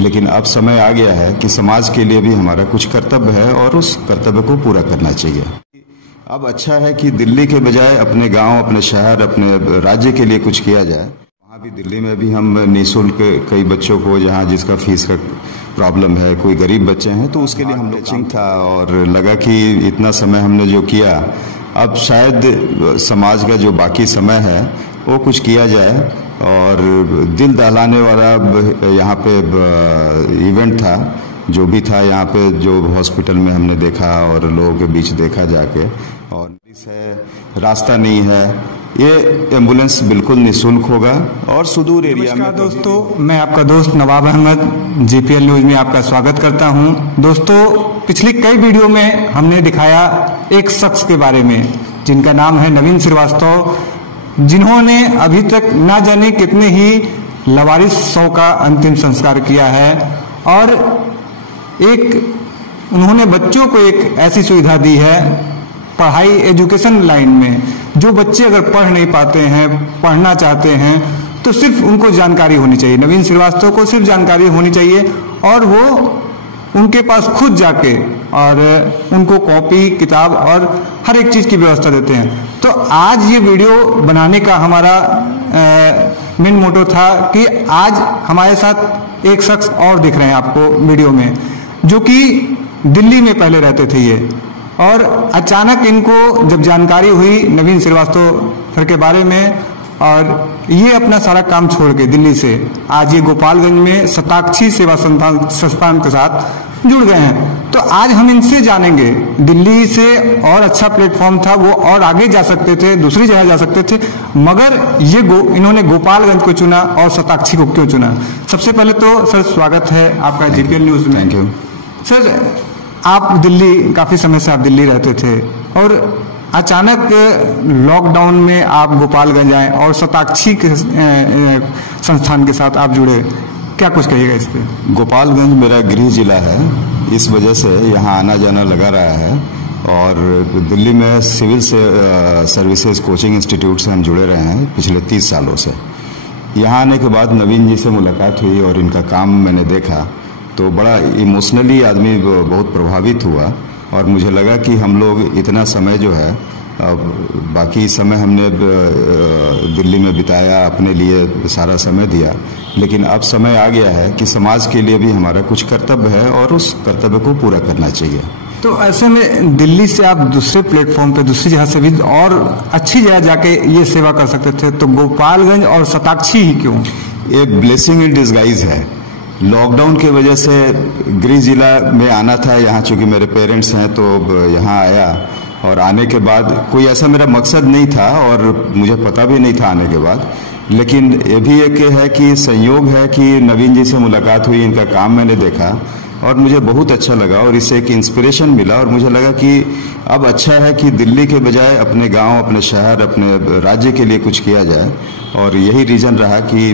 लेकिन अब समय आ गया है कि समाज के लिए भी हमारा कुछ कर्तव्य है और उस कर्तव्य को पूरा करना चाहिए। अब अच्छा है कि दिल्ली के बजाय अपने गांव, अपने शहर, अपने राज्य के लिए कुछ किया जाए। वहाँ भी दिल्ली में भी हम निःशुल्क कई बच्चों को, जहाँ जिसका फीस का प्रॉब्लम है, कोई गरीब बच्चे हैं, तो उसके लिए हम लोग था और लगा कि इतना समय हमने जो किया, अब शायद समाज का जो बाकी समय है वो कुछ किया जाए। और दिल दहलाने वाला यहाँ पे इवेंट था, जो भी था यहाँ पे, जो हॉस्पिटल में हमने देखा और लोगों के बीच देखा जाके। और रास्ता नहीं है, ये एम्बुलेंस बिल्कुल निःशुल्क होगा और सुदूर एरिया में। दोस्तों, मैं आपका दोस्त नवाब अहमद जीपीएल न्यूज में आपका स्वागत करता हूं। दोस्तों, पिछली कई वीडियो में हमने दिखाया एक शख्स के बारे में जिनका नाम है नवीन श्रीवास्तव, जिन्होंने अभी तक ना जाने कितने ही लवारिस शव का अंतिम संस्कार किया है। और उन्होंने बच्चों को एक ऐसी सुविधा दी है पढ़ाई, एजुकेशन लाइन में, जो बच्चे अगर पढ़ नहीं पाते हैं, पढ़ना चाहते हैं, तो सिर्फ उनको जानकारी होनी चाहिए। नवीन श्रीवास्तव को सिर्फ जानकारी होनी चाहिए और वो उनके पास खुद जाके और उनको कॉपी, किताब और हर एक चीज की व्यवस्था देते हैं। तो आज ये वीडियो बनाने का हमारा मेन मोटो था कि आज हमारे साथ एक शख्स और दिख रहे हैं आपको वीडियो में, जो कि दिल्ली में पहले रहते थे ये, और अचानक इनको जब जानकारी हुई नवीन श्रीवास्तव सर के बारे में, और ये अपना सारा काम छोड़ के दिल्ली से आज ये गोपालगंज में शताक्षी सेवा संस्थान के साथ जुड़ गए हैं। तो आज हम इनसे जानेंगे, दिल्ली से और अच्छा प्लेटफॉर्म था, वो और आगे जा सकते थे, दूसरी जगह जा सकते थे, मगर ये इन्होंने गोपालगंज को चुना और शताक्षी को क्यों चुना। सबसे पहले तो सर स्वागत है आपका जीपीएल न्यूज में। Thank you sir. आप दिल्ली, काफी समय से आप दिल्ली रहते थे और अचानक लॉकडाउन में आप गोपालगंज आए और शताक्षी के संस्थान के साथ आप जुड़े, क्या कुछ कहिएगा इस पे? गोपालगंज मेरा गृह जिला है, इस वजह से यहाँ आना जाना लगा रहा है। और दिल्ली में सिविल सर्विसेज कोचिंग इंस्टीट्यूट से हम जुड़े रहे हैं पिछले 30 सालों से। यहाँ आने के बाद नवीन जी से मुलाकात हुई और इनका काम मैंने देखा तो बड़ा इमोशनली आदमी बहुत प्रभावित हुआ। और मुझे लगा कि हम लोग इतना समय जो है, बाकी समय हमने दिल्ली में बिताया, अपने लिए सारा समय दिया, लेकिन अब समय आ गया है कि समाज के लिए भी हमारा कुछ कर्तव्य है और उस कर्तव्य को पूरा करना चाहिए। तो ऐसे में दिल्ली से आप दूसरे प्लेटफॉर्म पे, दूसरी जगह से भी और अच्छी जगह जाके ये सेवा कर सकते थे, तो गोपालगंज और शताक्षी ही क्यों? एक ब्लेसिंग इन डिस्गाइज है। लॉकडाउन की वजह से गृह जिला में आना था, यहाँ चूंकि मेरे पेरेंट्स हैं तो यहाँ आया। और आने के बाद कोई ऐसा मेरा मकसद नहीं था और मुझे पता भी नहीं था आने के बाद, लेकिन ये भी एक है कि संयोग है कि नवीन जी से मुलाकात हुई, इनका काम मैंने देखा और मुझे बहुत अच्छा लगा और इससे एक इंस्पिरेशन मिला। और मुझे लगा कि अब अच्छा है कि दिल्ली के बजाय अपने गांव, अपने शहर, अपने राज्य के लिए कुछ किया जाए। और यही रीज़न रहा कि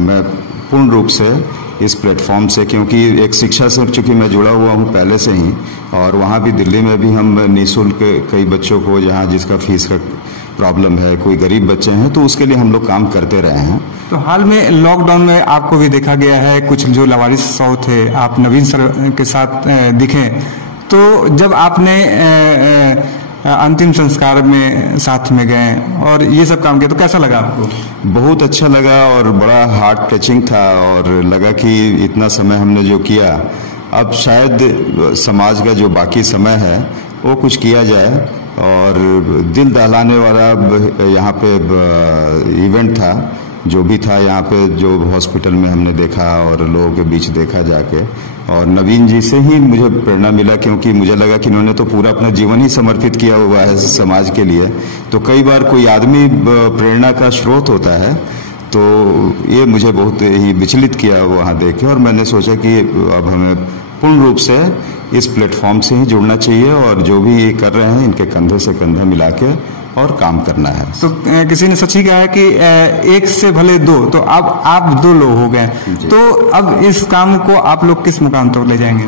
मैं पूर्ण रूप से इस प्लेटफॉर्म से, क्योंकि एक शिक्षा से चूंकि मैं जुड़ा हुआ हूँ पहले से ही, और वहाँ भी दिल्ली में भी हम निःशुल्क कई बच्चों को, जहाँ जिसका फीस का प्रॉब्लम है, कोई गरीब बच्चे हैं, तो उसके लिए हम लोग काम करते रहे हैं। तो हाल में लॉकडाउन में आपको भी देखा गया है, कुछ जो लवारिस शव थे, आप नवीन सर के साथ दिखे, तो जब आपने अंतिम संस्कार में साथ में गए और ये सब काम किया, तो कैसा लगा आपको? बहुत अच्छा लगा और बड़ा हार्ट टचिंग था। और लगा कि इतना समय हमने जो किया, अब शायद समाज का जो बाकी समय है वो कुछ किया जाए। और दिल दहलाने वाला यहाँ पे इवेंट था, जो भी था यहाँ पे, जो हॉस्पिटल में हमने देखा और लोगों के बीच देखा जाके। और नवीन जी से ही मुझे प्रेरणा मिला, क्योंकि मुझे लगा कि इन्होंने तो पूरा अपना जीवन ही समर्पित किया हुआ है समाज के लिए। तो कई बार कोई आदमी प्रेरणा का स्रोत होता है, तो ये मुझे बहुत ही विचलित किया वहाँ देख के। और मैंने सोचा कि अब हमें पूर्ण रूप से इस प्लेटफॉर्म से ही जुड़ना चाहिए और जो भी ये कर रहे हैं इनके कंधे से कंधा मिला के और काम करना है। तो किसी ने सच ही कहा है कि एक से भले दो, तो अब आप 2 लोग हो गए, तो अब इस काम को आप लोग किस मुकाम तक ले जाएंगे?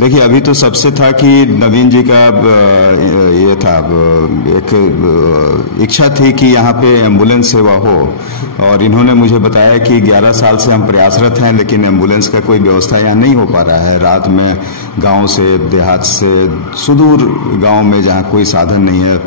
देखिए, अभी तो सबसे था कि नवीन जी का ये था, एक इच्छा थी कि यहाँ पे एम्बुलेंस सेवा हो, और इन्होंने मुझे बताया कि 11 साल से हम प्रयासरत हैं, लेकिन एम्बुलेंस का कोई व्यवस्था यहाँ नहीं हो पा रहा है। रात में गांव से, देहात से, सुदूर गांव में जहाँ कोई साधन नहीं है,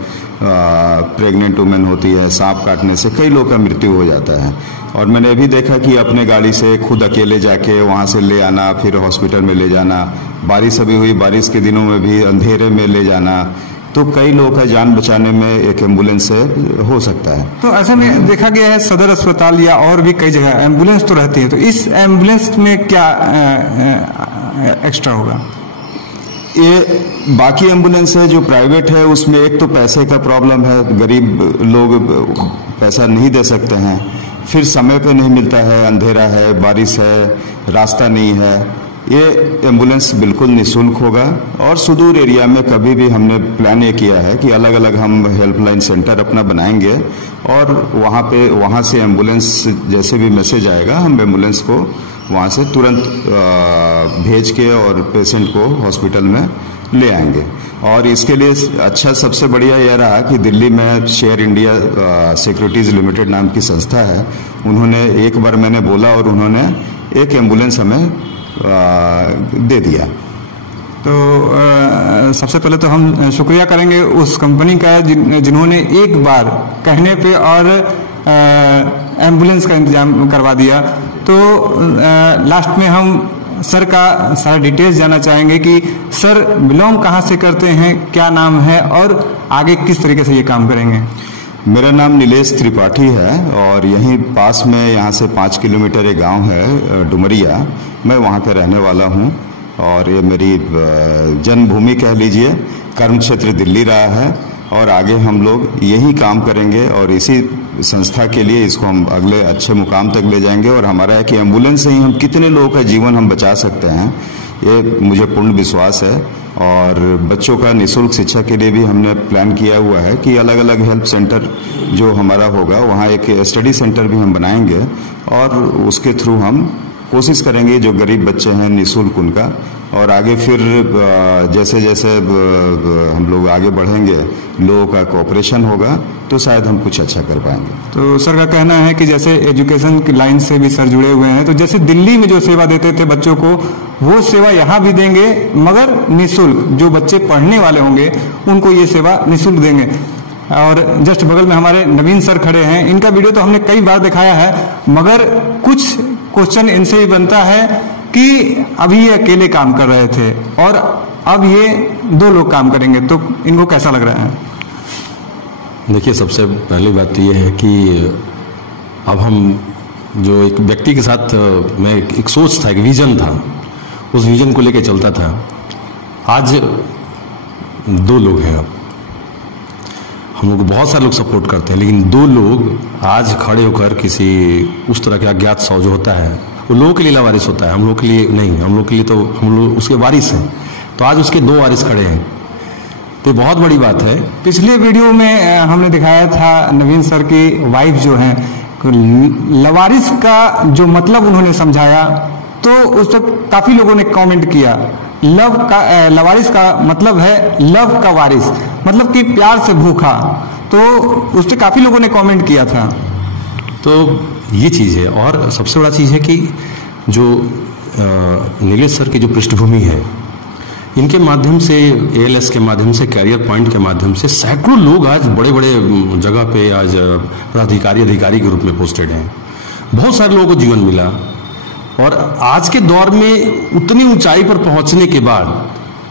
प्रेग्नेंट वुमेन होती है, सांप काटने से कई लोग का मृत्यु हो जाता है। और मैंने अभी देखा कि अपने गाड़ी से खुद अकेले जाके वहाँ से ले आना, फिर हॉस्पिटल में ले जाना, बारिश अभी हुई, बारिश के दिनों में भी अंधेरे में ले जाना, तो कई लोगों का जान बचाने में एक एम्बुलेंस से हो सकता है। तो ऐसे में देखा गया है सदर अस्पताल या और भी कई जगह एम्बुलेंस तो रहती है, तो इस एम्बुलेंस में क्या एक्स्ट्रा होगा? ये बाकी एम्बुलेंस है जो प्राइवेट है, उसमें एक तो पैसे का प्रॉब्लम है, गरीब लोग पैसा नहीं दे सकते हैं, फिर समय पे नहीं मिलता है, अंधेरा है, बारिश है, रास्ता नहीं है। ये एम्बुलेंस बिल्कुल निःशुल्क होगा, और सुदूर एरिया में कभी भी हमने प्लान ये किया है कि अलग अलग हम हेल्पलाइन सेंटर अपना बनाएंगे, और वहाँ से एम्बुलेंस जैसे भी मैसेज आएगा, हम एम्बुलेंस को वहाँ से तुरंत भेज के और पेशेंट को हॉस्पिटल में ले आएंगे। और इसके लिए अच्छा, सबसे बढ़िया यह रहा कि दिल्ली में शेयर इंडिया सिक्योरिटीज लिमिटेड नाम की संस्था है, उन्होंने एक बार मैंने बोला और उन्होंने एक एम्बुलेंस हमें दे दिया। तो सबसे पहले तो हम शुक्रिया करेंगे उस कंपनी का जिन्होंने एक बार कहने पे और एम्बुलेंस का इंतजाम करवा दिया। तो लास्ट में हम सर का सारा डिटेल्स जानना चाहेंगे कि सर बिलोंग कहाँ से करते हैं, क्या नाम है, और आगे किस तरीके से ये काम करेंगे? मेरा नाम नीलेश त्रिपाठी है, और यहीं पास में, यहाँ से 5 किलोमीटर एक गांव है डुमरिया, मैं वहाँ का रहने वाला हूँ, और ये मेरी जन्मभूमि कह लीजिए, कर्म क्षेत्र दिल्ली रहा है, और आगे हम लोग यही काम करेंगे, और इसी संस्था के लिए इसको हम अगले अच्छे मुकाम तक ले जाएंगे। और हमारा है कि एम्बुलेंस से ही हम कितने लोगों का जीवन हम बचा सकते हैं, ये मुझे पूर्ण विश्वास है। और बच्चों का निःशुल्क शिक्षा के लिए भी हमने प्लान किया हुआ है कि अलग अलग हेल्प सेंटर जो हमारा होगा, वहाँ एक स्टडी सेंटर भी हम बनाएंगे, और उसके थ्रू हम कोशिश करेंगे जो गरीब बच्चे हैं निःशुल्क उनका, और आगे फिर जैसे जैसे हम लोग आगे बढ़ेंगे, लोगों का कोऑपरेशन होगा, तो शायद हम कुछ अच्छा कर पाएंगे। तो सर का कहना है कि जैसे एजुकेशन की लाइन से भी सर जुड़े हुए हैं, तो जैसे दिल्ली में जो सेवा देते थे बच्चों को, वो सेवा यहाँ भी देंगे, मगर निःशुल्क। जो बच्चे पढ़ने वाले होंगे उनको ये सेवा निःशुल्क देंगे। और जस्ट बगल में हमारे नवीन सर खड़े हैं, इनका वीडियो तो हमने कई बार दिखाया है, मगर कुछ क्वेश्चन इनसे ही बनता है कि अभी ये अकेले काम कर रहे थे और अब ये 2 लोग काम करेंगे, तो इनको कैसा लग रहा है? देखिए, सबसे पहली बात तो ये है कि अब हम जो एक व्यक्ति के साथ मैं एक सोच था, एक विजन था, उस विजन को लेकर चलता था। आज 2 लोग हैं, अब हम लोग को बहुत सारे लोग सपोर्ट करते हैं, लेकिन 2 लोग आज खड़े होकर किसी उस तरह के अज्ञात सौ जो होता है, वो लोगों के लिए लावारिस होता है, हम लोग के लिए नहीं। हम लोग के लिए तो हम लोग उसके वारिस हैं, तो आज उसके 2 वारिस खड़े हैं, तो बहुत बड़ी बात है। पिछले वीडियो में हमने दिखाया था नवीन सर की वाइफ जो है, लवारिस का जो मतलब उन्होंने समझाया, तो उस पर काफी लोगों ने कमेंट किया। लव का लवारिस का मतलब है लव का वारिस, मतलब कि प्यार से भूखा, तो उस पर काफी लोगों ने कमेंट किया था। तो ये चीज़ है, और सबसे बड़ा चीज़ है कि जो नीलेश सर की जो पृष्ठभूमि है, इनके माध्यम से, ALS के माध्यम से, कैरियर पॉइंट के माध्यम से सैकड़ों लोग आज बड़े बड़े जगह पे आज अधिकारी के रूप में पोस्टेड हैं। बहुत सारे लोगों को जीवन मिला, और आज के दौर में उतनी ऊंचाई पर पहुंचने के बाद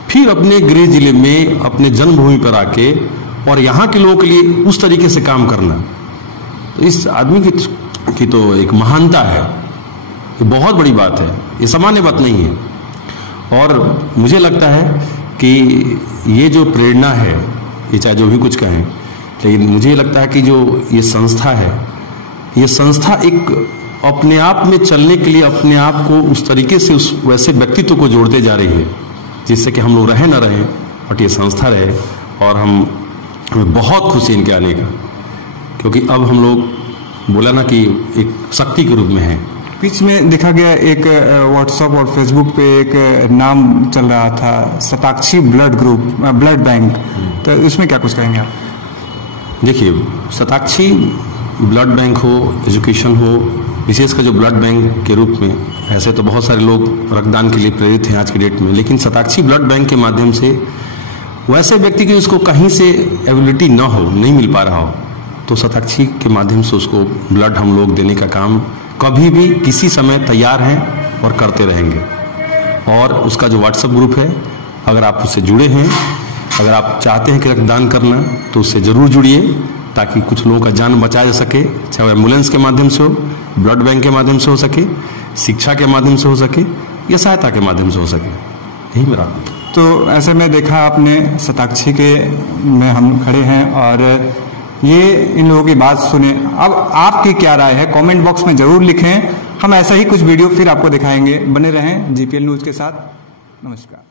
फिर अपने गृह जिले में, अपने जन्मभूमि पर आके और यहाँ के लोगों के लिए उस तरीके से काम करना, तो इस आदमी की तो एक महानता है, ये बहुत बड़ी बात है, ये सामान्य बात नहीं है। और मुझे लगता है कि ये जो प्रेरणा है, ये चाहे जो भी कुछ कहें, लेकिन मुझे लगता है कि जो ये संस्था है, ये संस्था एक अपने आप में चलने के लिए अपने आप को उस तरीके से, उस वैसे व्यक्तित्व को जोड़ते जा रही है, जिससे कि हम लोग रहे ना रहे, बट ये संस्था रहे। और हमें बहुत खुशी इनके आने का, क्योंकि अब हम लोग बोला ना कि एक शक्ति के रूप में हैं, बीच में देखा गया एक व्हाट्सएप और फेसबुक पे एक नाम चल रहा था शताक्षी ब्लड बैंक, तो इसमें क्या कुछ कहेंगे आप? देखिए, शताक्षी ब्लड बैंक हो, एजुकेशन हो, विशेषकर जो ब्लड बैंक के रूप में, ऐसे तो बहुत सारे लोग रक्तदान के लिए प्रेरित हैं आज की डेट में, लेकिन शताक्षी ब्लड बैंक के माध्यम से वैसे व्यक्ति की उसको कहीं से एबिलिटी न हो, नहीं मिल पा रहा हो, तो शताक्षी के माध्यम से उसको ब्लड हम लोग देने का काम कभी भी किसी समय तैयार हैं और करते रहेंगे। और उसका जो व्हाट्सएप ग्रुप है, अगर आप उससे जुड़े हैं, अगर आप चाहते हैं कि रक्तदान करना, तो उससे जरूर जुड़िए, ताकि कुछ लोगों का जान बचाया जा सके, चाहे वो एम्बुलेंस के माध्यम से हो, ब्लड बैंक के माध्यम से हो सके, शिक्षा के माध्यम से हो सके, या सहायता के माध्यम से हो सके। यही मेरा। तो ऐसे में देखा आपने शताक्षी के में हम खड़े हैं और ये इन लोगों की बात सुने। अब आपकी क्या राय है कमेंट बॉक्स में जरूर लिखें। हम ऐसा ही कुछ वीडियो फिर आपको दिखाएंगे। बने रहें जीपीएल न्यूज के साथ। नमस्कार।